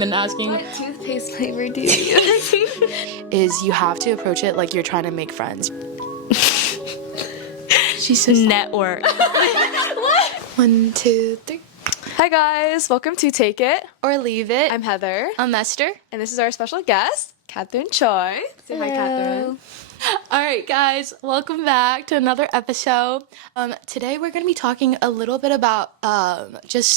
than asking. What toothpaste flavor do you use? Is you have to approach it like you're trying to make friends. She's just network. What? 1, 2, 3. Hi guys, welcome to Take It Or Leave It. I'm Heather. I'm Esther. And this is our special guest, Catherine Choi. Say hi, Catherine. All right, guys, welcome back to another episode. Today we're going to be talking a little bit about the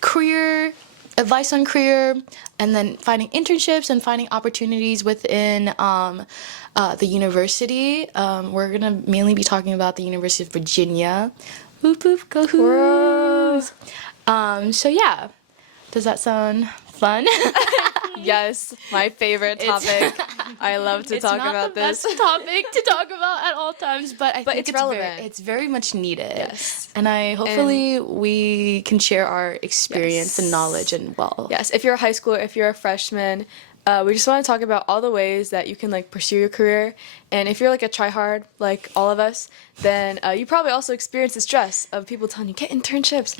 career, advice on career, and then finding internships and finding opportunities within the university. We're going to mainly be talking about the University of Virginia. Whoop, whoop, go Hoos. So yeah, does that sound fun? Yes, my favorite topic. I love to talk about this. It's not the best topic to talk about at all times, but I think it's relevant. It's very much needed. Yes. And hopefully we can share our experience and knowledge and Yes, if you're a high schooler, if you're a freshman, we just want to talk about all the ways that you can pursue your career. And if you're a tryhard like all of us, then you probably also experience the stress of people telling you, get internships,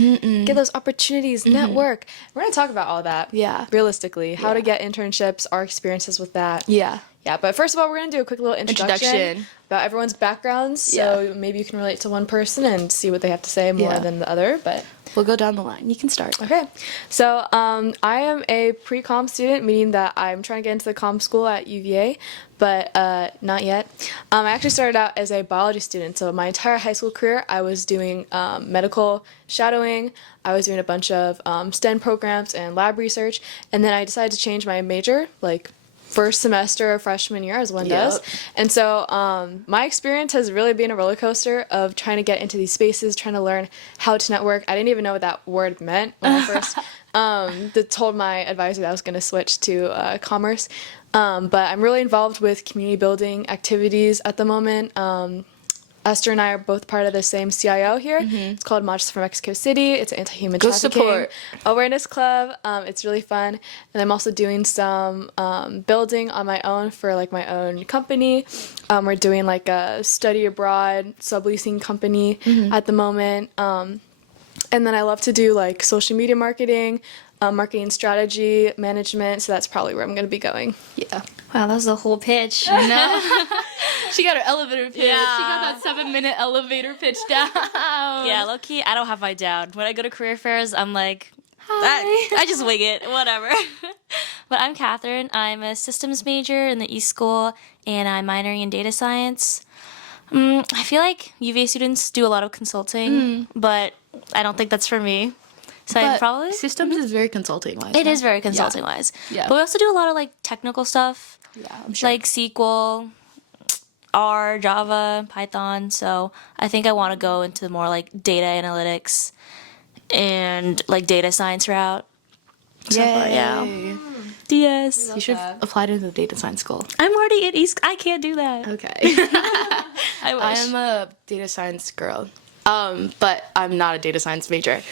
get those opportunities, network. We're going to talk about all that. Yeah. Realistically, how to get internships, our experiences with that. Yeah. Yeah, but first of all, we're going to do a quick little introduction about everyone's backgrounds. So maybe you can relate to one person and see what they have to say more than the other. But we'll go down the line. You can start. Okay. So I am a pre-comm student, meaning that I'm trying to get into the comm school at UVA, but not yet. I actually started out as a biology student. So my entire high school career, I was doing medical shadowing. I was doing a bunch of STEM programs and lab research. And then I decided to change my major, first semester of freshman year, as one does. And so my experience has really been a roller coaster of trying to get into these spaces, trying to learn how to network. I didn't even know what that word meant when I first told my advisor that I was going to switch to commerce. But I'm really involved with community building activities at the moment. Esther and I are both part of the same CIO here. It's called Marches for Mexico City. It's an anti-human trafficking awareness club. It's really fun. And I'm also doing some building on my own for my own company. We're doing a study abroad subleasing company at the moment. And then I love to do social media marketing, marketing strategy, management. So that's probably where I'm going to be going. Yeah. Wow, that was the whole pitch. She got her elevator pitch. Yeah. She got that 7-minute elevator pitch down. Yeah, low-key, I don't have mine down. When I go to career fairs, I'm like, I just wing it, whatever. But I'm Catherine. I'm a systems major in the East School, and I'm minoring in data science. I feel like UVA students do a lot of consulting, but I don't think that's for me. So I probably systems is very consulting-wise. It is very consulting-wise. Yeah. But we also do a lot of technical stuff. Yeah, I'm sure. Like SQL, R, Java, Python. So I think I want to go into more data analytics and data science route. So far, yeah. DS. You should apply to the data science school. I'm already at East. I can't do that. Okay. I wish. I am a data science girl, but I'm not a data science major.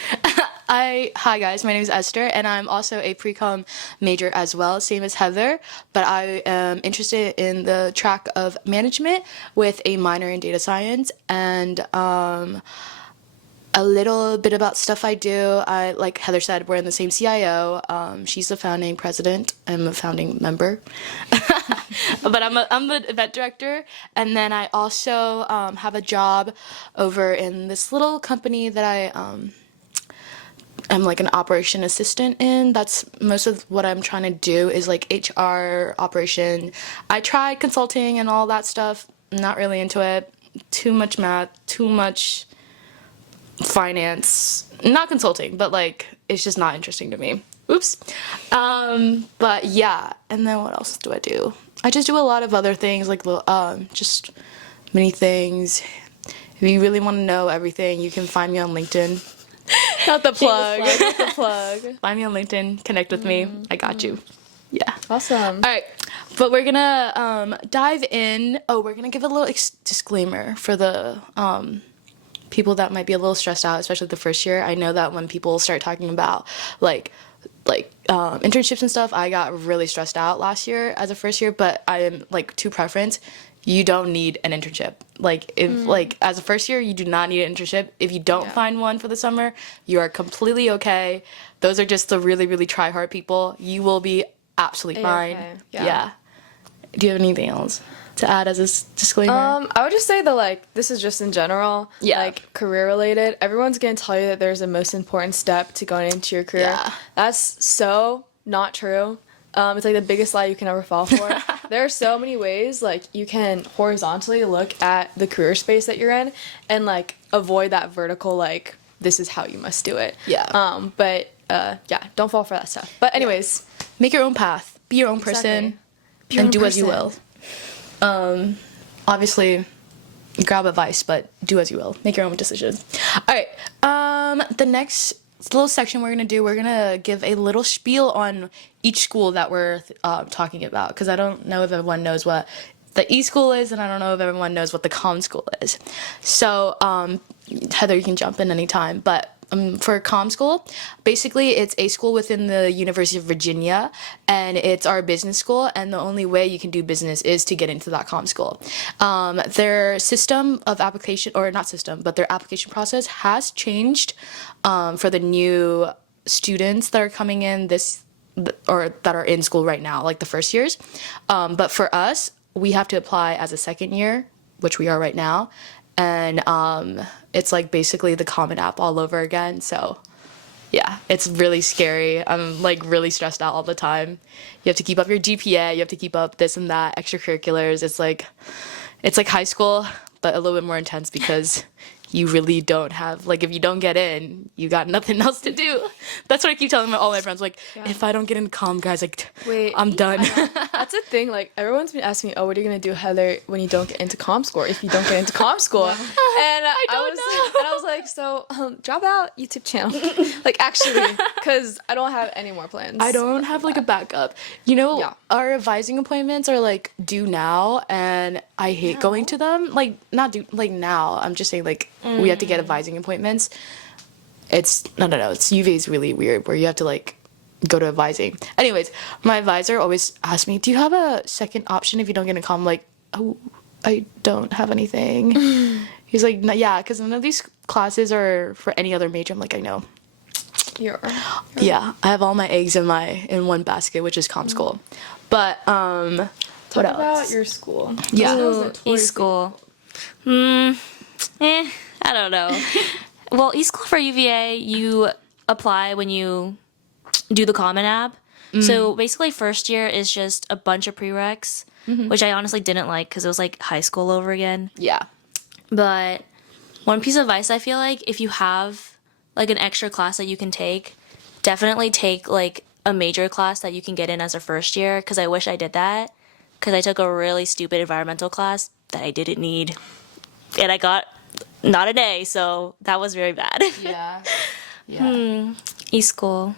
Hi guys, my name is Esther, and I'm also a pre-comm major as well, same as Heather, but I am interested in the track of management with a minor in data science, and a little bit about stuff I do. Like Heather said, we're in the same CIO. She's the founding president. I'm a founding member. But I'm the event director. And then I also have a job over in this little company that I'm an operation assistant in. That's most of what I'm trying to do is HR, operation. I tried consulting and all that stuff. Not really into it. Too much math, too much finance. Not consulting, but it's just not interesting to me. Oops. But yeah, and then what else do I do? I just do a lot of other things, just many things. If you really want to know everything, you can find me on LinkedIn. Not the plug. Not the plug. Find me on LinkedIn. Connect with me. I got you. Yeah. Awesome. All right. But we're going to dive in. Oh, we're going to give a little disclaimer for the people that might be a little stressed out, especially the first year. I know that when people start talking about internships and stuff, I got really stressed out last year as a first year, but I am to preference, you don't need an internship. Like if like as a first year, you do not need an internship. If you don't find one for the summer, you are completely okay. Those are just the really, really try hard people. You will be absolutely fine. A-okay. Yeah. Yeah. Do you have anything else to add as a disclaimer? I would just say that, like, this is just in general, Yeah. like, career related. Everyone's gonna tell you that there's the most important step to going into your career. Yeah. That's so not true. It's like the biggest lie you can ever fall for. There are so many ways, like, you can horizontally look at the career space that you're in and, like, avoid that vertical, like, this is how you must do it. Yeah. Yeah, don't fall for that stuff. But anyways, Make your own path. Be your own person. Be your And own do as you person. will. Obviously, grab advice, but do as you will. Make your own decisions. All right. The next little section we're gonna give a little spiel on each school that we're talking about, because I don't know if everyone knows what the e-school is, and I don't know if everyone knows what the comm school is. So, Heather, you can jump in anytime, but for comm school, basically it's a school within the University of Virginia, and it's our business school, and the only way you can do business is to get into that comm school. Their system of application, or not system, but their application process has changed for the new students that are coming in or that are in school right now, like the first years. But for us, we have to apply as a second year, which we are right now, and it's like basically the Common App all over again. So yeah, it's really scary. I'm like really stressed out all the time. You have to keep up your GPA, you have to keep up this and that, extracurriculars. It's like high school, but a little bit more intense because you really don't have, like, if you don't get in, you got nothing else to do. That's what I keep telling all my friends, like, if I don't get into comm, guys, like, wait, I'm done. that's a thing. Like, everyone's been asking me, oh, what are you gonna do, Heather, when you don't get into comm school? If you don't get into comm school, and I don't know. And I was like, so drop out YouTube channel, like, actually, because I don't have any more plans. I don't have like a backup. You know, Yeah. our advising appointments are like due now, and I hate going to them. Like not due like now. I'm just saying like we have to get advising appointments. It's no. It's UVA is really weird where you have to like go to advising. Anyways, my advisor always asks me, "Do you have a second option if you don't get a comm?" Like, oh, I don't have anything. He's like, no, yeah, because none of these classes are for any other major. I'm like, I know. Yeah, I have all my eggs in one basket, which is comm school. But what Talk else? about your school. Yeah. E-school. I don't know. Well, e-school for UVA, you apply when you do the Common App. So basically, first year is just a bunch of prereqs, which I honestly didn't like because it was like high school over again. Yeah. But one piece of advice I feel like if you have like an extra class that you can take, definitely take like a major class that you can get in as a first year, because I wish I did that, because I took a really stupid environmental class that I didn't need, and I got not an A, so that was very bad. Yeah. Yeah. E-school.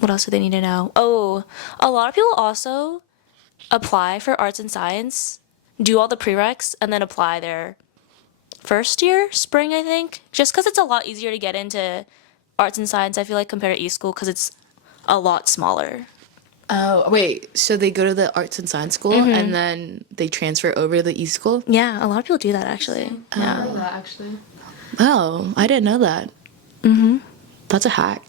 What else do they need to know? Oh, a lot of people also apply for arts and science, do all the prereqs, and then apply their first year, spring, I think. Just because it's a lot easier to get into arts and science, I feel like, compared to e-school, because it's a lot smaller. Oh, wait. So they go to the arts and science school and then they transfer over to the e-school? Yeah, a lot of people do that, actually. I know that, actually. Oh, I didn't know that. That's a hack.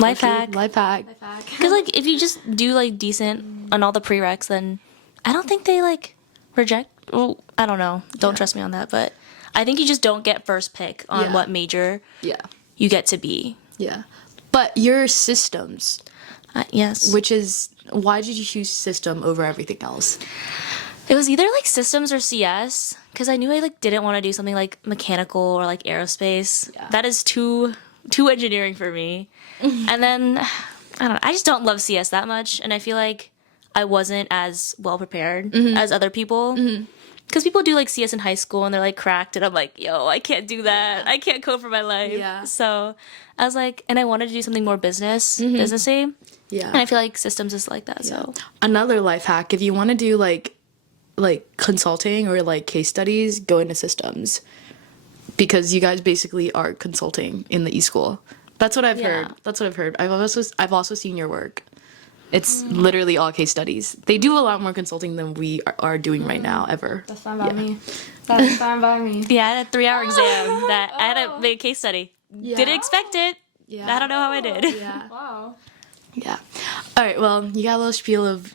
Life hack. Life hack. Because, like, if you just do, like, decent on all the prereqs, then I don't think they, like, reject. Well, I don't know. Don't trust me on that, but I think you just don't get first pick on Yeah. what major Yeah. you get to be. Yeah. But your systems, Yes. which is, why did you choose system over everything else? It was either like systems or CS, because I knew I like didn't want to do something like mechanical or like aerospace. Yeah. That is too engineering for me. And then I don't know, I just don't love CS that much, and I feel like I wasn't as well prepared as other people. Because people do like CS in high school and they're like cracked, and I'm like, yo, I can't do that. I can't code for my life. Yeah. So I was like, and I wanted to do something more businessy. Yeah. And I feel like systems is like that. So Another life hack, if you want to do like consulting or like case studies, go into systems, because you guys basically are consulting in the e-school. That's what I've heard. That's what I've heard. I've also seen your work. It's literally all case studies. They do a lot more consulting than we are doing right now, ever. That's fine by me. That's fine by me. Yeah, I had a 3-hour exam that I had to make a case study. Didn't expect it. Yeah. I don't know how I did. Yeah. Wow. Yeah. All right, well, you got a little spiel of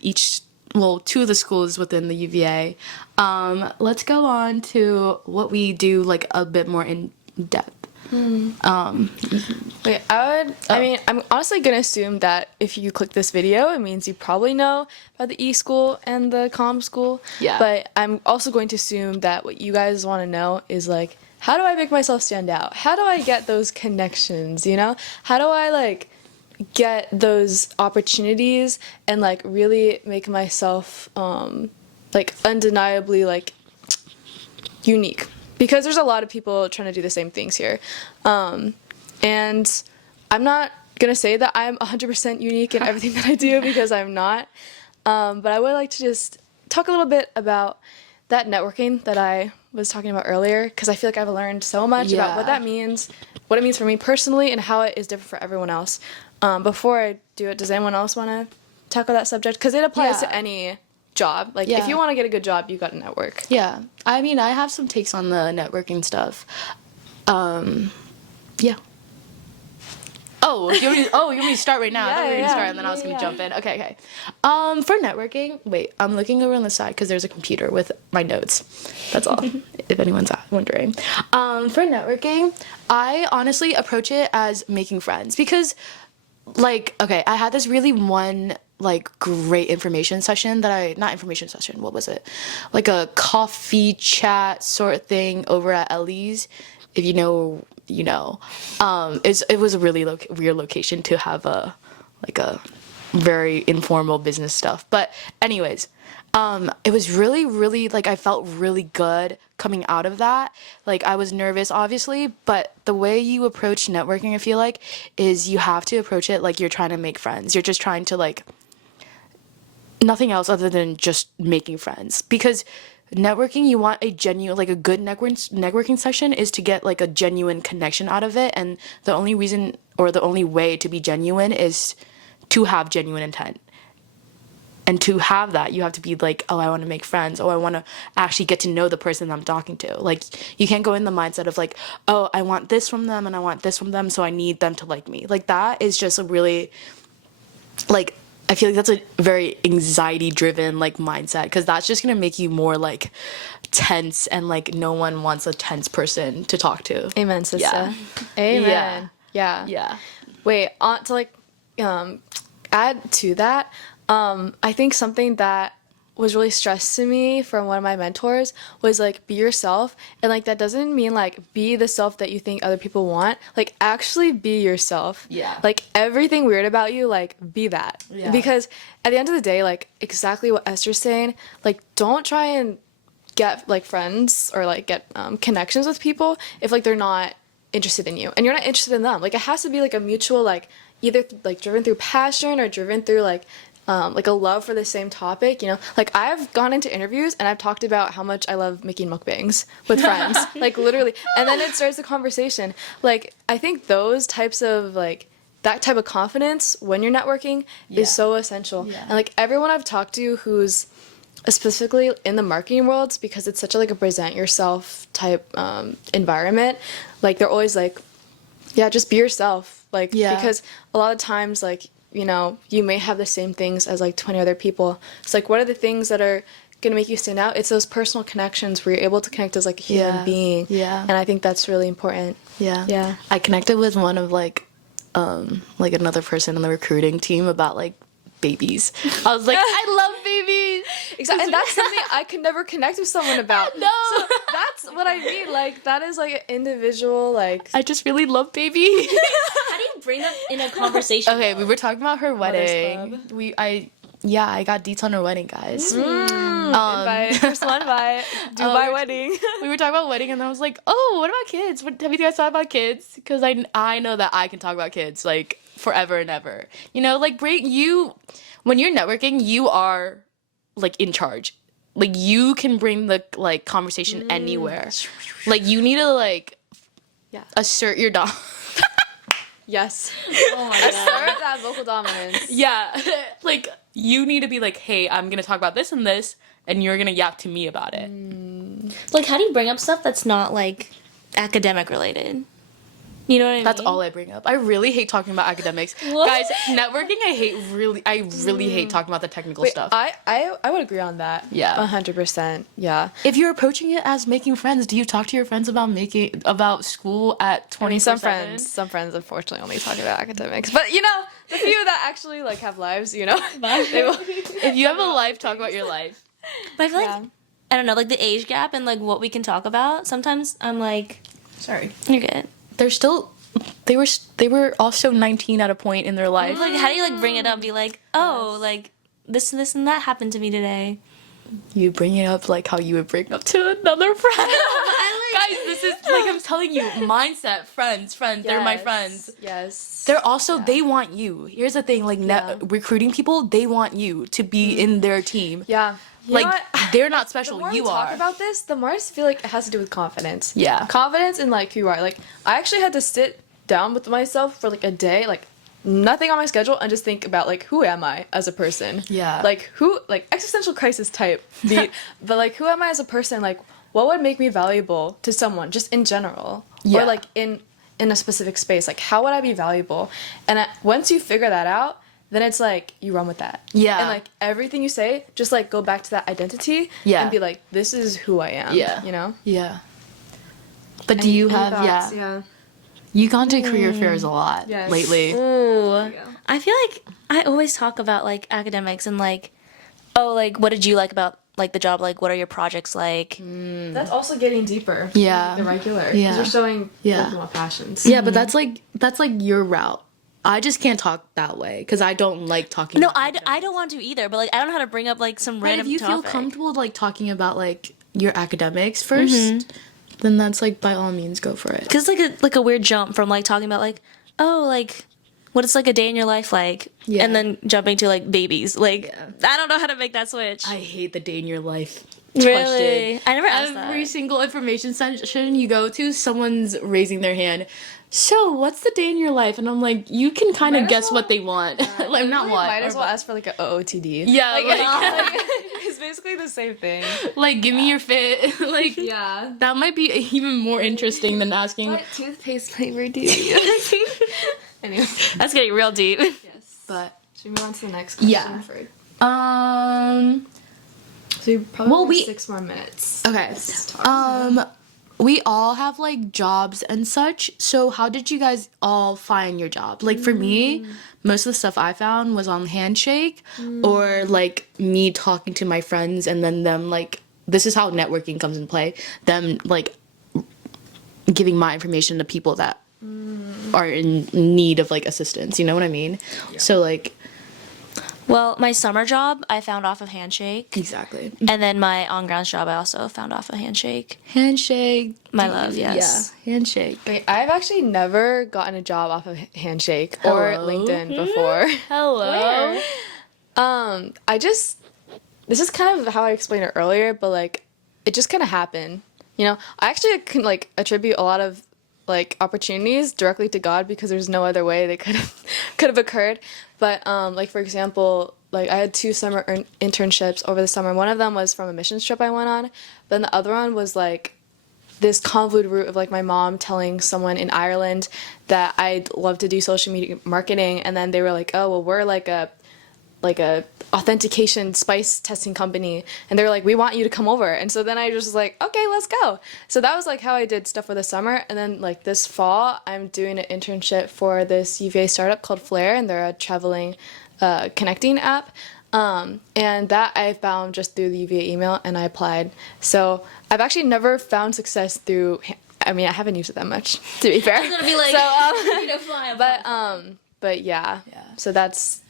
two of the schools within the UVA. Let's go on to what we do, like, a bit more in depth. Wait, I mean, I'm honestly gonna assume that if you click this video, it means you probably know about the e-school and the comm school. Yeah. But I'm also going to assume that what you guys want to know is like, how do I make myself stand out? How do I get those connections, you know? How do I like get those opportunities and like really make myself like undeniably like unique? Because there's a lot of people trying to do the same things here. And I'm not going to say that I'm 100% unique in everything that I do because I'm not. But I would like to just talk a little bit about that networking that I was talking about earlier, because I feel like I've learned so much about what that means, what it means for me personally, and how it is different for everyone else. Before I do it, does anyone else want to tackle that subject? Because it applies to any job. Like, if you want to get a good job, you got to network. Yeah. I mean, I have some takes on the networking stuff. Yeah. Oh, you want me to start right now? I thought we were going to start and then I was going to jump in. Okay. For networking, wait, I'm looking over on the side because there's a computer with my notes. That's all, if anyone's wondering. For networking, I honestly approach it as making friends because, like, okay, I had this really like, great information session not information session, what was it? Like a coffee chat sort of thing over at Ellie's. If you know, you know. It was a really weird location to have a very informal business stuff. But anyways, it was really, really, like, I felt really good coming out of that. Like, I was nervous, obviously, but the way you approach networking, I feel like, is you have to approach it like you're trying to make friends. You're just trying to, like, nothing else other than just making friends. Because networking, you want a genuine, like, a good networking session is to get, like, a genuine connection out of it. And the only reason, or the only way to be genuine is to have genuine intent. And to have that, you have to be like, oh, I want to make friends. Oh, I want to actually get to know the person I'm talking to. Like, you can't go in the mindset of like, oh, I want this from them and I want this from them, so I need them to like me. Like, that is just a really, like, I feel like that's a very anxiety-driven, like, mindset, because that's just going to make you more, like, tense, and, like, no one wants a tense person to talk to. Amen, sister. Yeah. Amen. Yeah. Yeah. Wait, to, like, add to that, I think something that was really stressed to me from one of my mentors was, like, be yourself. And, like, that doesn't mean, like, be the self that you think other people want. Like, actually be yourself. Yeah. Like, everything weird about you, like, be that. Yeah. Because at the end of the day, like, exactly what Esther's saying, like, don't try and get, like, friends or, like, get connections with people if, like, they're not interested in you. And you're not interested in them. Like, it has to be, like, a mutual, like, either, like, driven through passion or driven through, like a love for the same topic, you know? Like, I've gone into interviews and I've talked about how much I love making mukbangs with friends. Like, literally. And then it starts the conversation. Like, I think those types of, like, that type of confidence when you're networking is so essential. Yeah. And, like, everyone I've talked to who's specifically in the marketing worlds, because it's such a, like, a present yourself type environment, like, they're always like, yeah, just be yourself. Like, because a lot of times, like, you know, you may have the same things as, like, 20 other people. It's like, what are the things that are going to make you stand out? It's those personal connections where you're able to connect as, like, a human being. Yeah. And I think that's really important. Yeah. Yeah. I connected with one of, like, another person on the recruiting team about, like, babies. I was like, I love babies. Exactly. And that's something I could never connect with someone about. No. So that's what I mean. Like, that is, like, an individual, like... I just really love babies. How do you bring that in a conversation? Okay, we were talking about her wedding. Club. I got deets on her wedding, guys. Invite. First one, invite. Dubai wedding. We were talking about wedding, and I was like, oh, what about kids? Have you guys thought about kids? Because I know that I can talk about kids, like, forever and ever. You know, like, when you're networking, you are, like, in charge. Like, you can bring the, like, conversation anywhere. Like, you need to, like, assert your Yes. Oh my Assert that vocal dominance. Yeah. Like, you need to be like, hey, I'm going to talk about this and this, and you're going to yap to me about it. Like, how do you bring up stuff that's not, like, academic related? You know what I mean? That's all I bring up. I really hate talking about academics. What? Guys, networking, I really hate talking about the technical stuff. I would agree on that. Yeah. 100%. Yeah. If you're approaching it as making friends, do you talk to your friends about school at 24/7? I mean, some friends unfortunately only talk about academics, but you know, the few that actually like have lives, you know, they will. If you have a life, talk about your life. But I feel Yeah. like, I don't know, like, the age gap and, like, what we can talk about, sometimes I'm like, Sorry. you're good. They were also 19 at a point in their life. Like, how do you, like, bring it up? Be like, oh, like, this and this and that happened to me today. You bring it up like how you would bring up to another friend. Guys, this is like I'm telling you, mindset, friends, they're my friends. Yes. They're also they want you. Here's the thing, like recruiting people, they want you to be in their team. Yeah. You Like know what? they're not The special, more you we are. talk about this, the more I just feel like it has to do with confidence. Yeah. Confidence in like who you are. Like I actually had to sit down with myself for like a day, like nothing on my schedule, and just think about like who am I as a person. Yeah. Like who like existential crisis type beat. But like who am I as a person? Like what would make me valuable to someone just in general? Yeah. Or like in a specific space. Like how would I be valuable? And once you figure that out, then it's like you run with that. Yeah. And like everything you say, just like go back to that identity and be like, this is who I am. Yeah. You know? Yeah. But do you have Yeah. You've gone to career fairs a lot Yes. lately. Ooh. I feel like I always talk about, like, academics and, like, oh, like, what did you like about, like, the job? Like, what are your projects like? That's also getting deeper. Yeah. The regular. Yeah. Because you're showing Yeah. personal passions. Yeah, but that's like your route. I just can't talk that way because I don't like talking. No, about I don't want to either, but, like, I don't know how to bring up, like, some But random if you topic. feel comfortable like talking about like your academics 1st then that's like by all means go for it. Because it's like a weird jump from, like, talking about, like, oh, like, what is, like, a day in your life like? Yeah. And then jumping to, like, babies. Like, I don't know how to make that switch. I hate the day in your life. Really? I never asked Every that. single information session you go to, someone's raising their hand. So, what's the day in your life? And I'm like, you can kind of Might as guess well- what they want. like, not what. Might as or well what. ask for like an OOTD. Yeah, Like, like, it's basically the same thing. like, give me your fit. like, Yeah. that might be even more interesting than asking. What toothpaste flavor do you use? Anyway. That's getting real deep. Yes. But, Should we move on to the next question? Yeah. For, um, so we probably Well, have we- 6 more minutes. okay. We all have like jobs and such. So how did you guys all find your job? Like for me, most of the stuff I found was on Handshake or like me talking to my friends and then them like this is how networking comes in play. Them like giving my information to people that are in need of like assistance. You know what I mean? So like Well, my summer job I found off of Handshake. exactly. And then my on-grounds job I also found off of Handshake. Handshake. My love, yes. Yeah. Handshake. Wait, I've actually never gotten a job off of Handshake or Hello? LinkedIn before. Hello. This is kind of how I explained it earlier, but like it just kind of happened. You know, I actually can like attribute a lot of like opportunities directly to God because there's no other way they could have occurred. But like for example, like I had 2 summer internships over the summer. One of them was from a missions trip I went on, but then the other one was like this convoluted route of like my mom telling someone in Ireland that I'd love to do social media marketing, and then they were like, oh well, we're like a authentication spice testing company, and they were like, we want you to come over. And so then I just was like, okay, let's go. So that was like how I did stuff for the summer. And then like this fall I'm doing an internship for this UVA startup called Flare, and they're a traveling connecting app, and that I found just through the UVA email, and I applied. So I've actually never found success through I mean I haven't used it that much, to be fair. I'm gonna be like, So, you know, fly. but yeah. So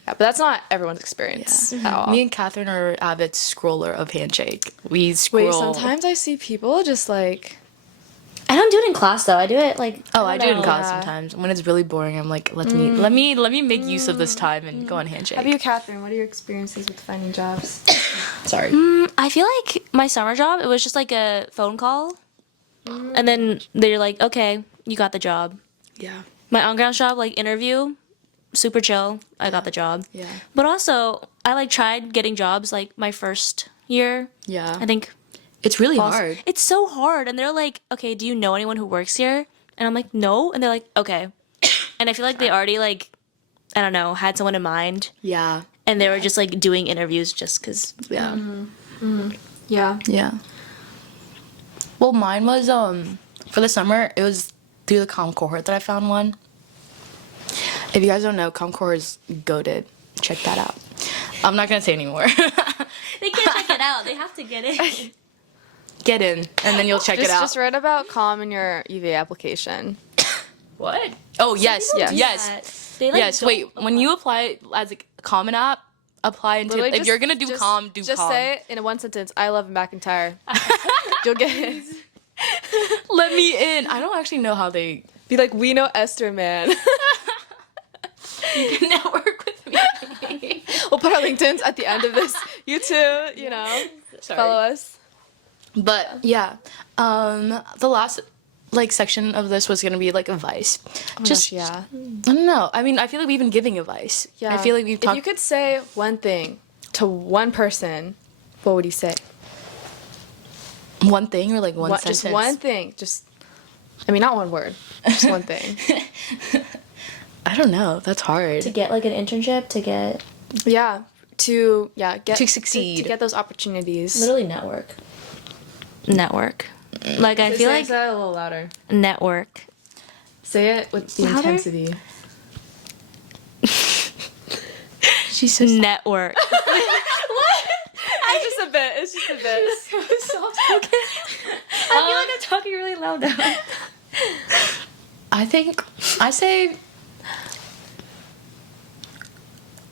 but that's not everyone's experience at all. Me and Catherine are avid scroller of Handshake. We scroll. Wait, sometimes I see people just like, I don't do it in class though. I do it like I do it in know. class Yeah. sometimes. When it's really boring, I'm like, let me make use of this time and go on Handshake. how about you, Catherine? What are your experiences with finding jobs? Sorry. I feel like my summer job, it was just like a phone call. And then they're like, okay, you got the job. Yeah. my on-ground job, like, interview, super chill. I got the job. Yeah. But also, I, like, tried getting jobs, like, my first year. Yeah. I think It's really hard. it's so hard. And they're like, okay, do you know anyone who works here? And I'm like, no. And they're like, okay. And I feel like they already, like, I don't know, had someone in mind. Yeah. And they were just, like, doing interviews just because. Yeah. Yeah. Yeah. Well, mine was for the summer. It was through the comm cohort that I found one. If you guys don't know, comm cohort is goated. Check that out. I'm not gonna say anymore. They can't check it out. They have to get it. Get in, and then you'll check it out. Just write about comm in your UVA application. What? Oh yes, Yes. yes, They, like, yes. don't Wait, when you apply as a common app, apply into. Literally If you're gonna do comm, do just comm. say it in one sentence. I love McIntyre. You'll get it. Let me in. I don't actually know how they Be like, we know Esther, man. network with me. We'll put our LinkedIn's at the end of this. You too, you know, Sorry. follow us. But yeah, the last like section of this was gonna be like advice. Just yeah. I don't know. I mean, I feel like we've been giving advice. Yeah. I feel like we've If talked. you could say one thing to one person, what would you say? one thing or like one sentence. Just one thing. I mean, not one word. Just one thing. I don't know. That's hard. to get, like, an internship, to get. Yeah. To get To succeed. to get those opportunities. Literally network. Network. Like, I feel like. Say it a little louder. Network. Say it with the Louder? intensity. She says Network. It's just a bit. It's just a bit. Soft spoken. I feel like I'm talking really loud now. I say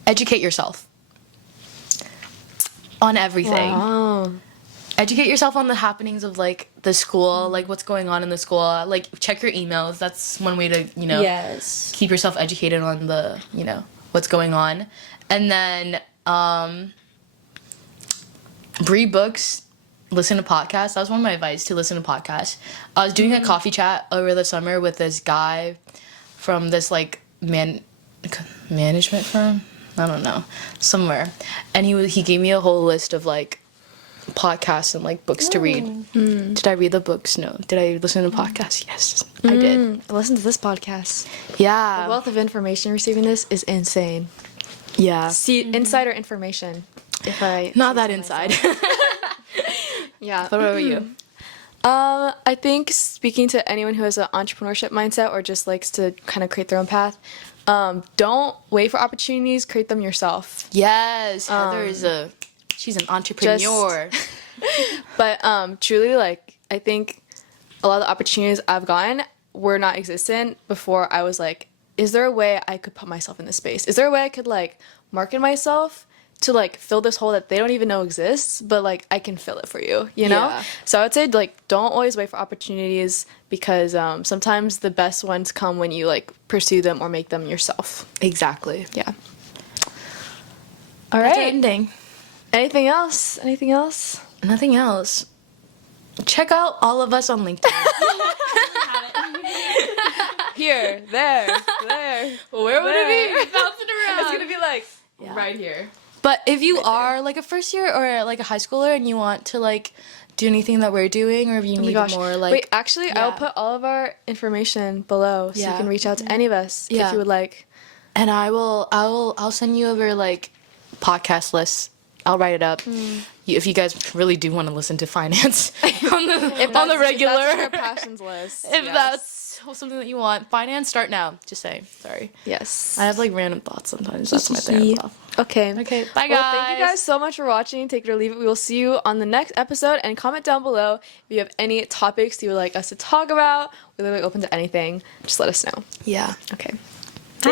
educate yourself on everything. Oh. Educate yourself on the happenings of like the school, like what's going on in the school. Like check your emails. That's one way to, Yes. keep yourself educated on the, what's going on. And then read books, listen to podcasts. That was one of my advice, to listen to podcasts. I was doing a coffee chat over the summer with this guy from this like management firm. I don't know, somewhere. And he gave me a whole list of like podcasts and like books to read. Did I read the books? No. Did I listen to podcasts? Yes, I did. Listen to this podcast. Yeah. The wealth of information receiving this is insane. Yeah. See, insider information. If I Not say that so inside. myself. Yeah. What about you? I think speaking to anyone who has an entrepreneurship mindset or just likes to kind of create their own path, don't wait for opportunities, create them yourself. Yes, Heather she's an entrepreneur. But truly, like, I think a lot of the opportunities I've gotten were not existent before I was like, is there a way I could put myself in this space? Is there a way I could like market myself to like fill this hole that they don't even know exists, but like I can fill it for you, you know? Yeah. So I would say like don't always wait for opportunities because sometimes the best ones come when you like pursue them or make them yourself. Exactly. Yeah. All That's our right. ending. Anything else? Anything else? Nothing else. Check out all of us on LinkedIn. Here, there. Where would it be? There. Bouncing around. It's gonna be like Yeah. right here. But if you are like a first year or like a high schooler and you want to like do anything that we're doing, or if you need more like wait, actually, I'll yeah. put all of our information below, so Yeah. you can reach out to any of us Yeah. if you would like. and I'll send you over like podcast lists. I'll write it up. If you guys really do want to listen to finance on the regular, If that's your passions list. if yes. that's something that you want, finance, start now. Just saying. Sorry. Yes. I have like random thoughts sometimes. That's my thing. Okay. Okay. Bye, guys. Well, thank you guys so much for watching. Take it or leave it. We will see you on the next episode. And comment down below if you have any topics you would like us to talk about. We're literally open to anything. Just let us know. Yeah. Okay. Bye.